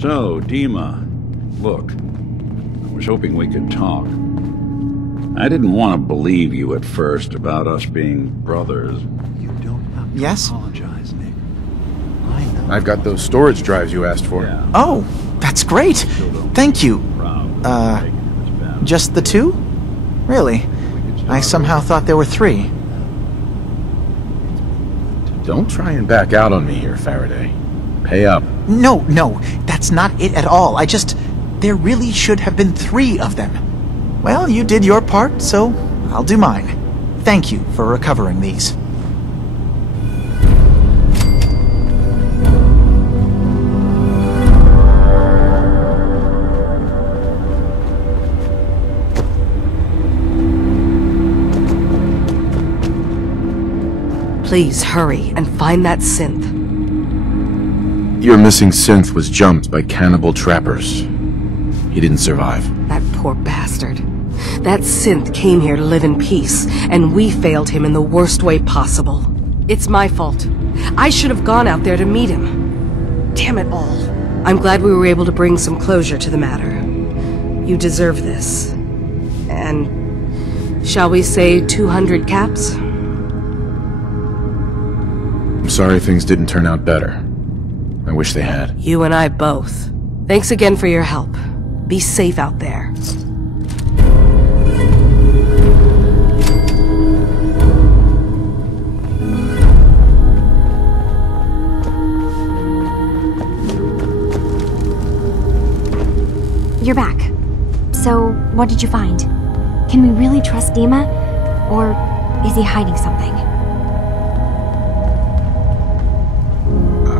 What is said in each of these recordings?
So, DiMA, look, I was hoping we could talk. I didn't want to believe you at first about us being brothers. You don't have to apologize, Nick. I know. I've got those storage drives you asked for. Yeah. Oh, that's great. Thank you. Just the two? Really? I somehow thought there were three. Don't try and back out on me here, Faraday. Pay up. No, that's not it at all. There really should have been three of them. Well, you did your part, so I'll do mine. Thank you for recovering these. Please hurry and find that synth. Your missing synth was jumped by cannibal trappers. He didn't survive. That poor bastard. That synth came here to live in peace, and we failed him in the worst way possible. It's my fault. I should have gone out there to meet him. Damn it all. I'm glad we were able to bring some closure to the matter. You deserve this. And shall we say 200 caps? I'm sorry things didn't turn out better. I wish they had. You and I both. Thanks again for your help. Be safe out there. You're back. So, what did you find? Can we really trust DiMA? Or is he hiding something?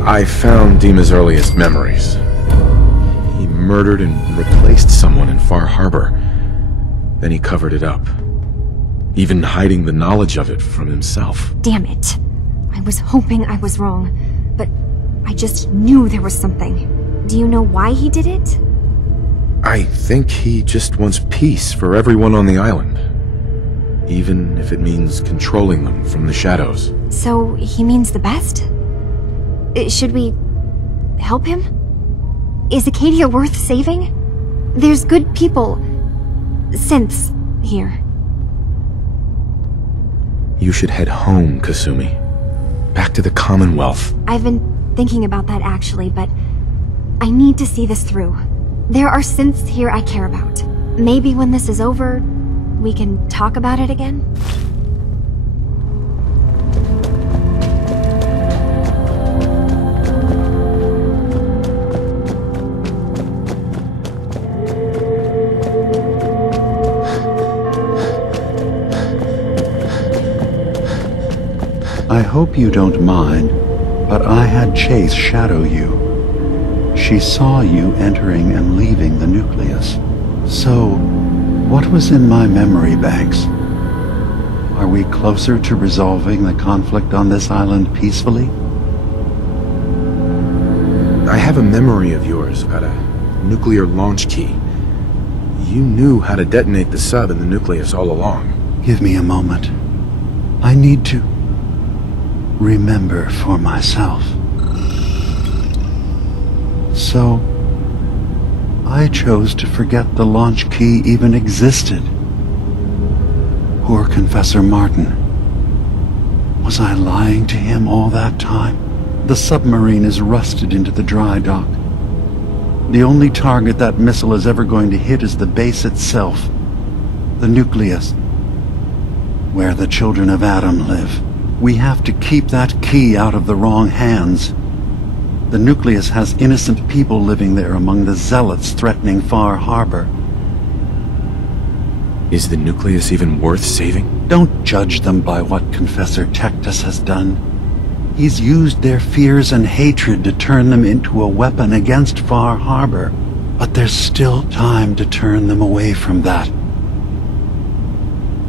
I found DiMA's earliest memories. He murdered and replaced someone in Far Harbor. Then he covered it up, even hiding the knowledge of it from himself. Damn it. I was hoping I was wrong, but I just knew there was something. Do you know why he did it? I think he just wants peace for everyone on the island. Even if it means controlling them from the shadows. So, he means the best? Should we help him? Is Acadia worth saving? There's good people, synths, here. You should head home, Kasumi. Back to the Commonwealth. I've been thinking about that actually, but I need to see this through. There are synths here I care about. Maybe when this is over, we can talk about it again? I hope you don't mind, but I had Chase shadow you. She saw you entering and leaving the nucleus. So, what was in my memory banks? Are we closer to resolving the conflict on this island peacefully? I have a memory of yours about a nuclear launch key. You knew how to detonate the sub in the nucleus all along. Give me a moment. I need to remember for myself. So, I chose to forget the launch key even existed. Poor Confessor Martin. Was I lying to him all that time? The submarine is rusted into the dry dock. The only target that missile is ever going to hit is the base itself. The nucleus. Where the children of Adam live. We have to keep that key out of the wrong hands. The nucleus has innocent people living there among the zealots threatening Far Harbor. Is the nucleus even worth saving? Don't judge them by what Confessor Tectus has done. He's used their fears and hatred to turn them into a weapon against Far Harbor. But there's still time to turn them away from that.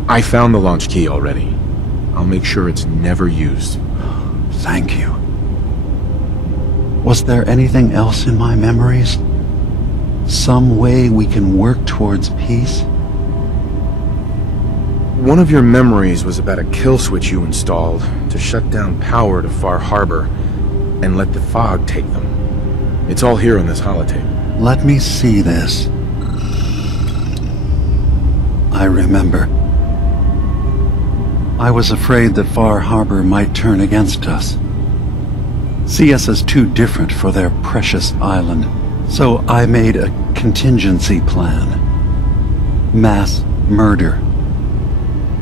I found the launch key already. I'll make sure it's never used. Thank you. Was there anything else in my memories? Some way we can work towards peace? One of your memories was about a kill switch you installed to shut down power to Far Harbor and let the fog take them. It's all here on this holotape. Let me see this. I remember. I was afraid that Far Harbor might turn against us. See us as too different for their precious island. So I made a contingency plan. Mass murder.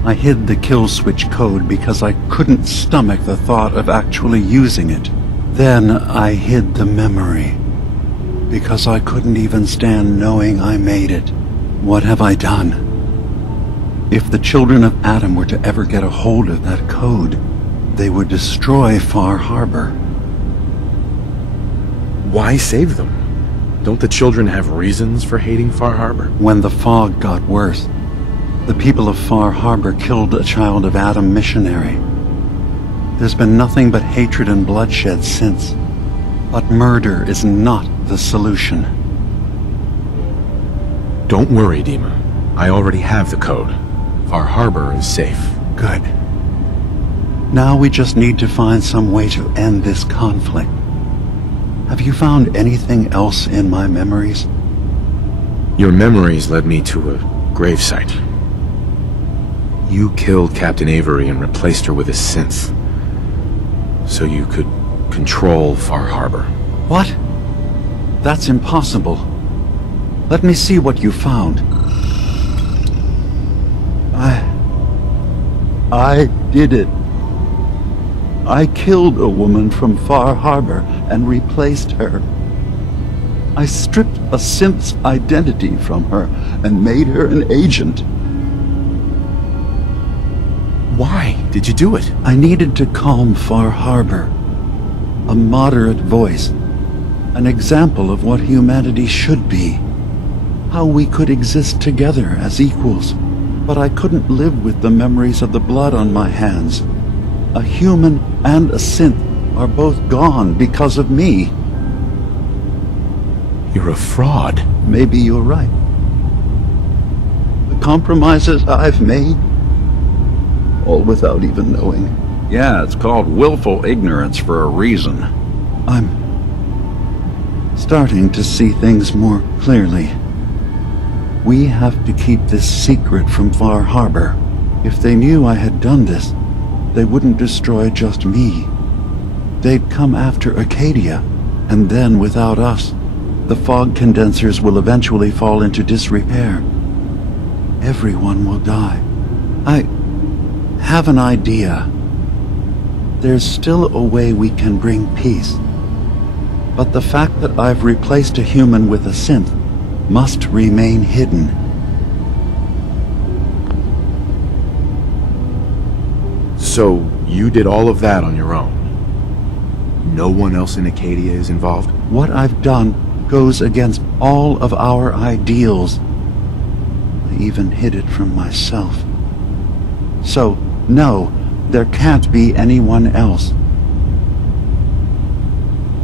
I hid the kill switch code because I couldn't stomach the thought of actually using it. Then I hid the memory because I couldn't even stand knowing I made it. What have I done? If the children of Adam were to ever get a hold of that code, they would destroy Far Harbor. Why save them? Don't the children have reasons for hating Far Harbor? When the fog got worse, the people of Far Harbor killed a child of Adam missionary. There's been nothing but hatred and bloodshed since. But murder is not the solution. Don't worry, DiMA. I already have the code. Far Harbor is safe. Good. Now we just need to find some way to end this conflict. Have you found anything else in my memories? Your memories led me to a gravesite. You killed Captain Avery and replaced her with a synth, so you could control Far Harbor. What? That's impossible. Let me see what you found. I did it. I killed a woman from Far Harbor and replaced her. I stripped a synth's identity from her and made her an agent. Why did you do it? I needed to calm Far Harbor. A moderate voice. An example of what humanity should be. How we could exist together as equals. But I couldn't live with the memories of the blood on my hands. A human and a synth are both gone because of me. You're a fraud. Maybe you're right. The compromises I've made, all without even knowing. Yeah, it's called willful ignorance for a reason. I'm starting to see things more clearly. We have to keep this secret from Far Harbor. If they knew I had done this, they wouldn't destroy just me. They'd come after Arcadia, and then without us, the fog condensers will eventually fall into disrepair. Everyone will die. I have an idea. There's still a way we can bring peace. But the fact that I've replaced a human with a synth must remain hidden. So, you did all of that on your own? No one else in Acadia is involved? What I've done goes against all of our ideals. I even hid it from myself. So, no, there can't be anyone else.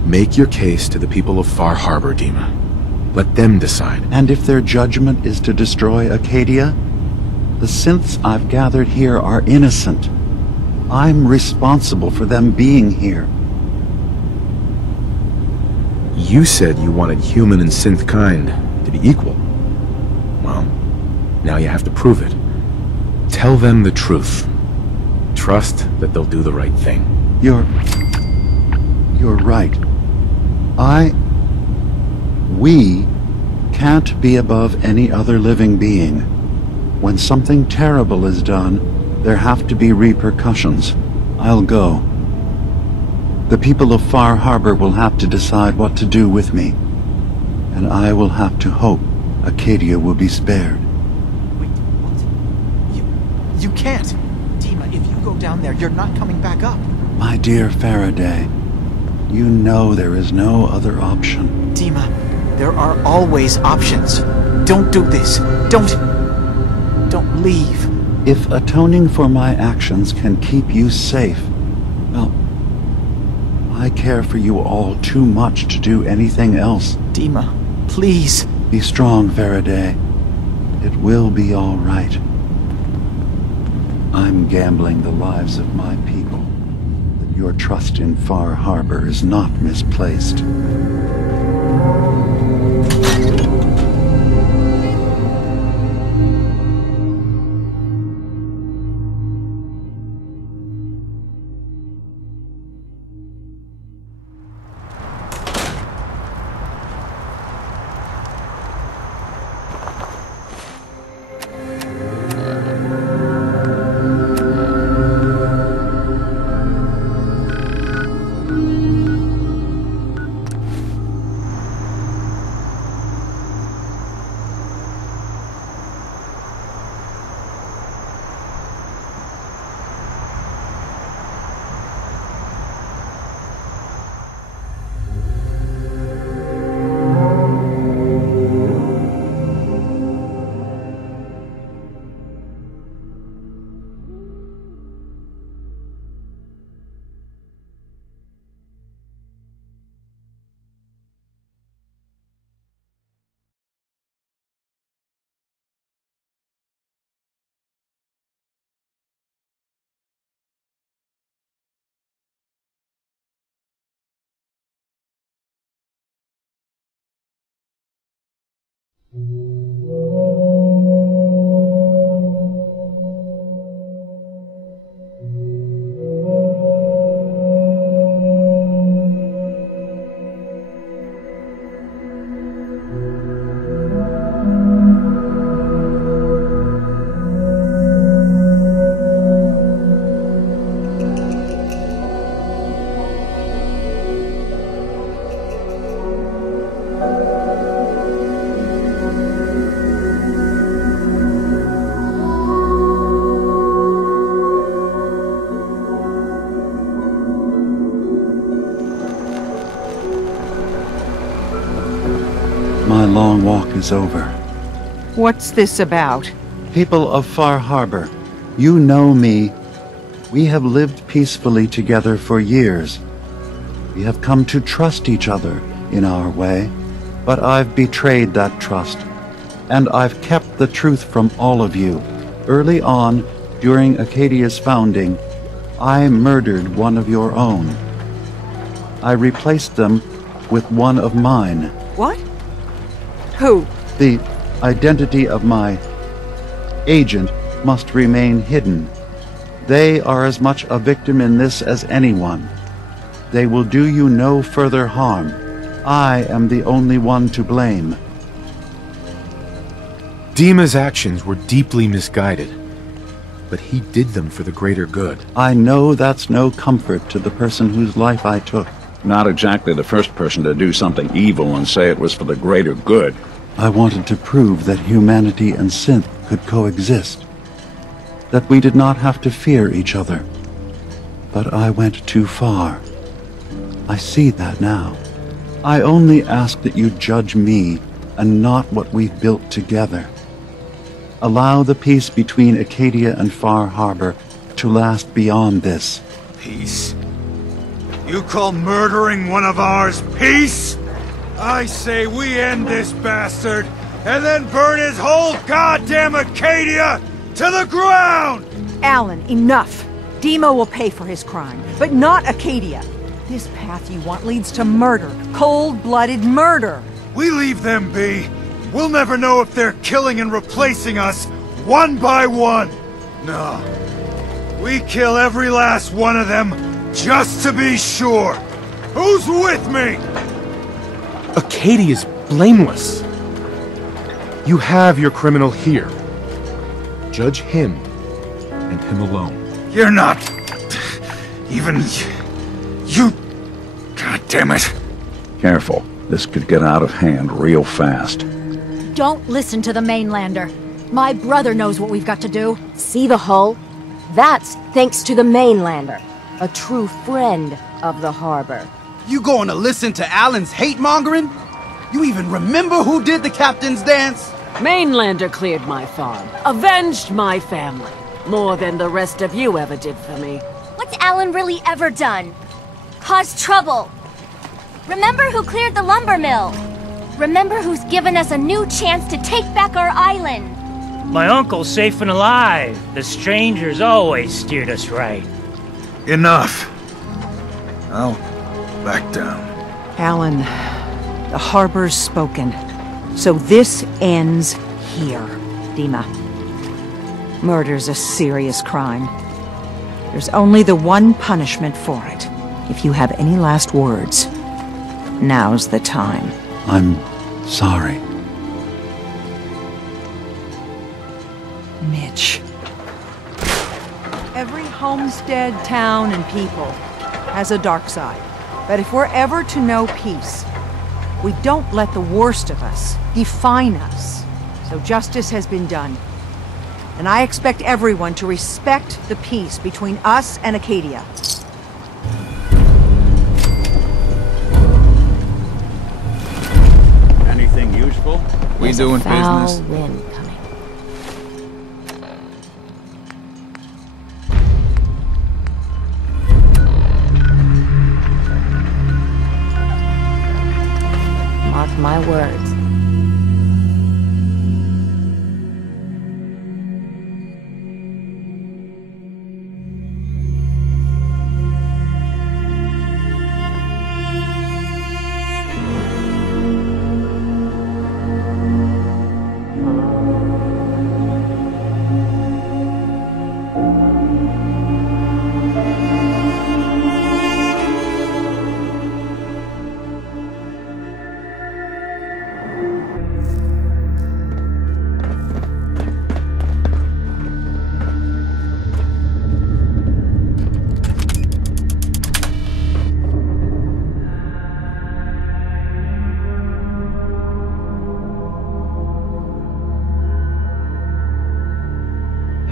Make your case to the people of Far Harbor, DiMA. Let them decide. And if their judgment is to destroy Acadia, the synths I've gathered here are innocent. I'm responsible for them being here. You said you wanted human and synth kind to be equal. Well, now you have to prove it. Tell them the truth. Trust that they'll do the right thing. You're right. We can't be above any other living being. When something terrible is done, there have to be repercussions. I'll go. The people of Far Harbor will have to decide what to do with me. And I will have to hope Arcadia will be spared. Wait, what? You can't. DiMA, if you go down there, you're not coming back up. My dear Faraday, you know there is no other option. DiMA, there are always options. Don't do this. Don't leave. If atoning for my actions can keep you safe, well, I care for you all too much to do anything else. DiMA, please. Be strong, Faraday. It will be all right. I'm gambling the lives of my people. That your trust in Far Harbor is not misplaced. My long walk is over. What's this about? People of Far Harbor, you know me. We have lived peacefully together for years. We have come to trust each other in our way, but I've betrayed that trust, and I've kept the truth from all of you. Early on, during Acadia's founding, I murdered one of your own. I replaced them with one of mine. What? Who? The identity of my agent must remain hidden. They are as much a victim in this as anyone. They will do you no further harm. I am the only one to blame. DiMA's actions were deeply misguided, but he did them for the greater good. I know that's no comfort to the person whose life I took. Not exactly the first person to do something evil and say it was for the greater good. I wanted to prove that humanity and synth could coexist. That we did not have to fear each other. But I went too far. I see that now. I only ask that you judge me and not what we've built together. Allow the peace between Acadia and Far Harbor to last beyond this. Peace? You call murdering one of ours peace? I say we end this bastard, and then burn his whole goddamn Arcadia to the ground! Alan, enough. DiMA will pay for his crime, but not Acadia. This path you want leads to murder. Cold-blooded murder. We leave them be. We'll never know if they're killing and replacing us, one by one. No. We kill every last one of them, just to be sure. Who's with me? Acadia's blameless. You have your criminal here. Judge him, and him alone. You're not... even... you... God damn it. Careful. This could get out of hand real fast. Don't listen to the mainlander. My brother knows what we've got to do. See the hull? That's thanks to the mainlander, a true friend of the harbor. You going to listen to Alan's hate-mongering? You even remember who did the captain's dance? Mainlander cleared my farm, avenged my family, more than the rest of you ever did for me. What's Alan really ever done? Caused trouble. Remember who cleared the lumber mill. Remember who's given us a new chance to take back our island. My uncle's safe and alive. The strangers always steered us right. Enough. I'll back down. Alan, the harbor's spoken. So this ends here, DiMA. Murder's a serious crime. There's only the one punishment for it. If you have any last words, now's the time. I'm sorry. Mitch. Every homestead, town, and people has a dark side. But if we're ever to know peace, we don't let the worst of us define us. So justice has been done. And I expect everyone to respect the peace between us and Acadia. Anything useful? We doing business? Wind coming. Mark my words.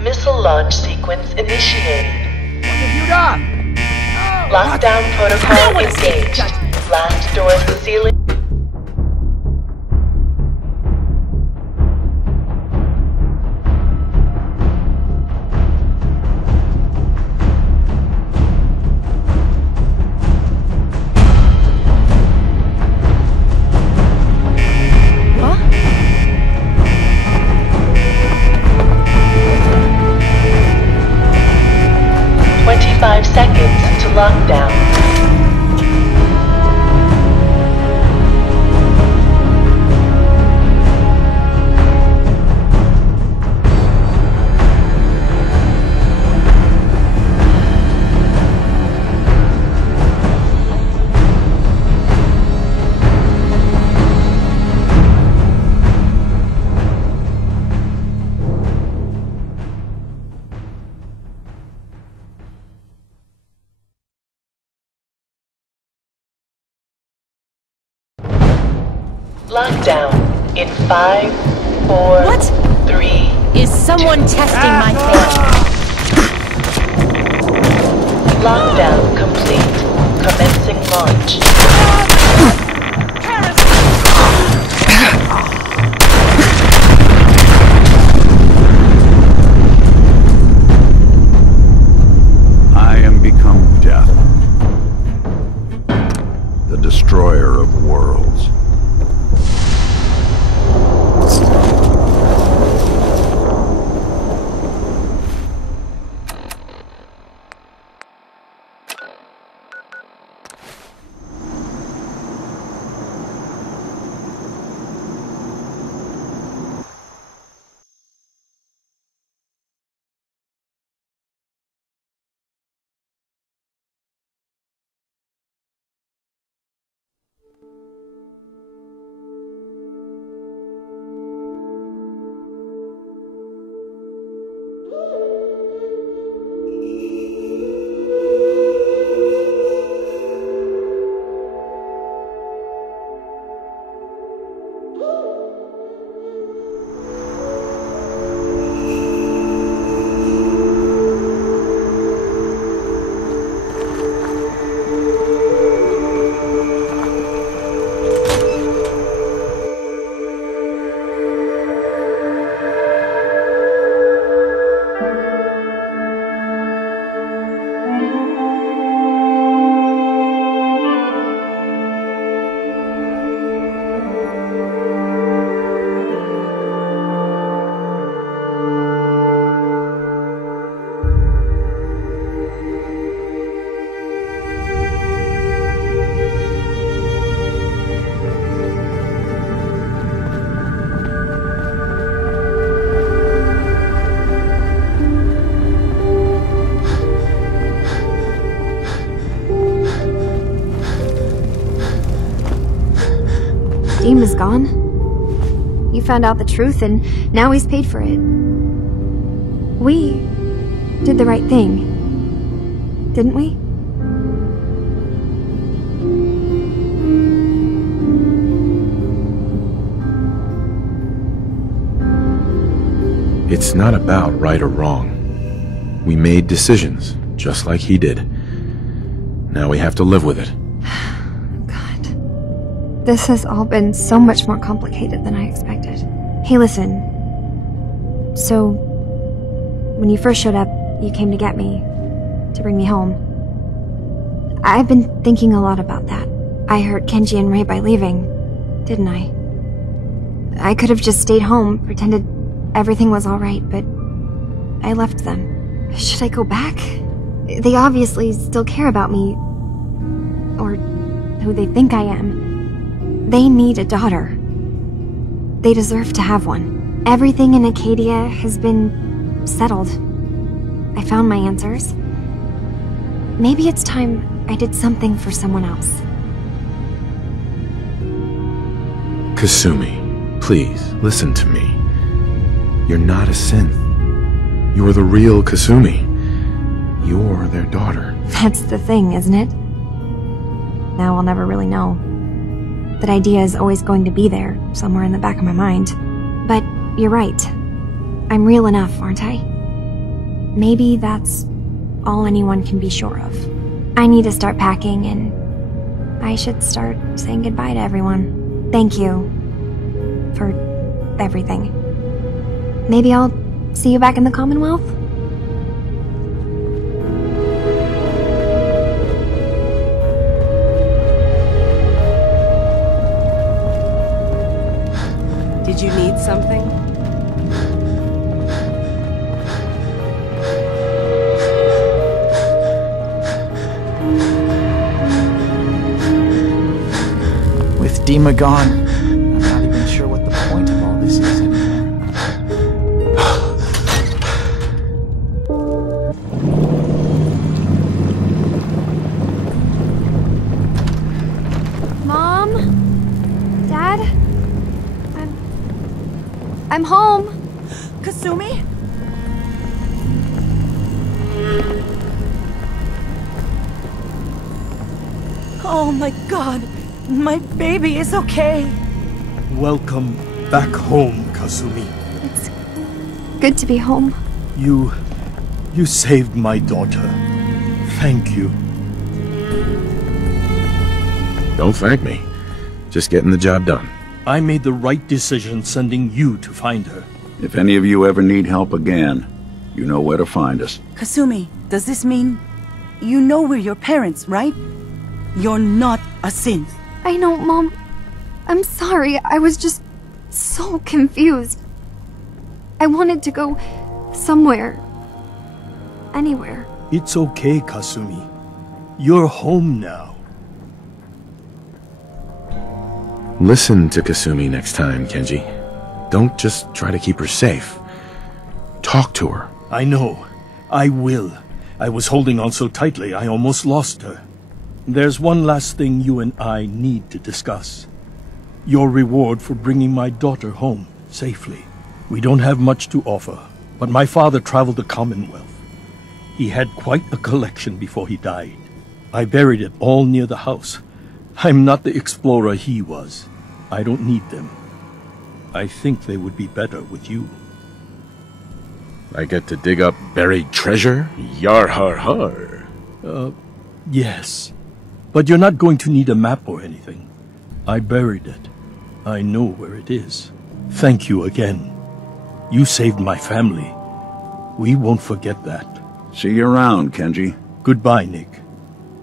Missile launch sequence initiated. What have you done? Lockdown protocol engaged. Blast doors sealing. Seconds to lockdown. Lockdown in 5, 4, What? 3. Is someone testing my faith? Lockdown complete. Commencing launch. I am become death, the destroyer of worlds. DiMA's gone. You found out the truth, and now he's paid for it. We did the right thing, didn't we? It's not about right or wrong. We made decisions, just like he did. Now we have to live with it. God. This has all been so much more complicated than I expected. Hey, listen. So, when you first showed up, you came to get me, to bring me home. I've been thinking a lot about that. I hurt Kenji and Ray by leaving, didn't I? I could have just stayed home, pretended everything was alright, but I left them. Should I go back? They obviously still care about me. Or who they think I am. They need a daughter. They deserve to have one. Everything in Acadia has been settled. I found my answers. Maybe it's time I did something for someone else. Kasumi, please, listen to me. You're not a synth. You're the real Kasumi. You're their daughter. That's the thing, isn't it? Now I'll never really know. That idea is always going to be there, somewhere in the back of my mind. But you're right. I'm real enough, aren't I? Maybe that's all anyone can be sure of. I need to start packing, and I should start saying goodbye to everyone. Thank you for everything. Maybe I'll see you back in the Commonwealth? Did you need something? With DiMA gone, I'm not even sure what the point of all this is anymore. Mom? Dad? I'm home. Kasumi? Oh my God. My baby is okay. Welcome back home, Kasumi. It's good to be home. You saved my daughter. Thank you. Don't thank me. Just getting the job done. I made the right decision sending you to find her. If any of you ever need help again, you know where to find us. Kasumi, does this mean you know we're your parents, right? You're not a synth. I know, Mom. I'm sorry. I was just so confused. I wanted to go somewhere. Anywhere. It's okay, Kasumi. You're home now. Listen to Kasumi next time, Kenji. Don't just try to keep her safe. Talk to her. I know. I will. I was holding on so tightly I almost lost her. There's one last thing you and I need to discuss. Your reward for bringing my daughter home safely. We don't have much to offer, but my father traveled the Commonwealth. He had quite a collection before he died. I buried it all near the house. I'm not the explorer he was. I don't need them. I think they would be better with you. I get to dig up buried treasure? Yar har har. Yes. But you're not going to need a map or anything. I buried it. I know where it is. Thank you again. You saved my family. We won't forget that. See you around, Kenji. Goodbye, Nick.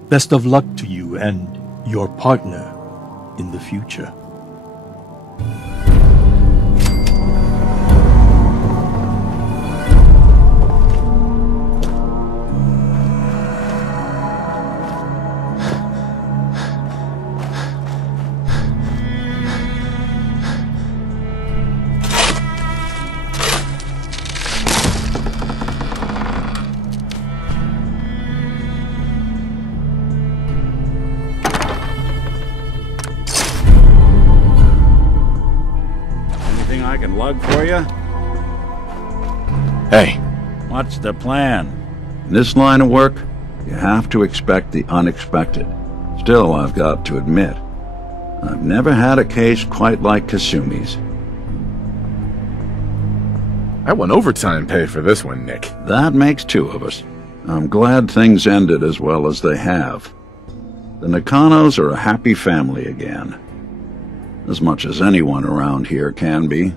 Best of luck to you and your partner in the future. I can lug for you? Hey. What's the plan? In this line of work, you have to expect the unexpected. Still, I've got to admit, I've never had a case quite like Kasumi's. I won overtime pay for this one, Nick. That makes two of us. I'm glad things ended as well as they have. The Nakanos are a happy family again. As much as anyone around here can be.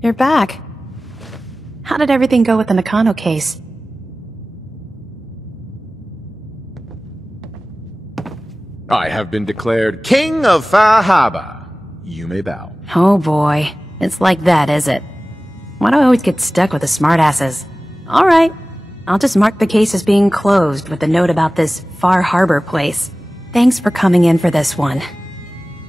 You're back. How did everything go with the Nakano case? I have been declared King of Far Harbor. You may bow. Oh boy. It's like that, is it? Why do I always get stuck with the smartasses? Alright. I'll just mark the case as being closed with a note about this Far Harbor place. Thanks for coming in for this one.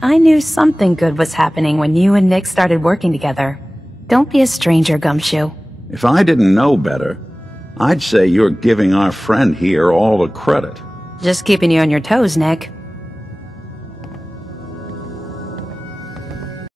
I knew something good was happening when you and Nick started working together. Don't be a stranger, Gumshoe. If I didn't know better, I'd say you're giving our friend here all the credit. Just keeping you on your toes, Nick.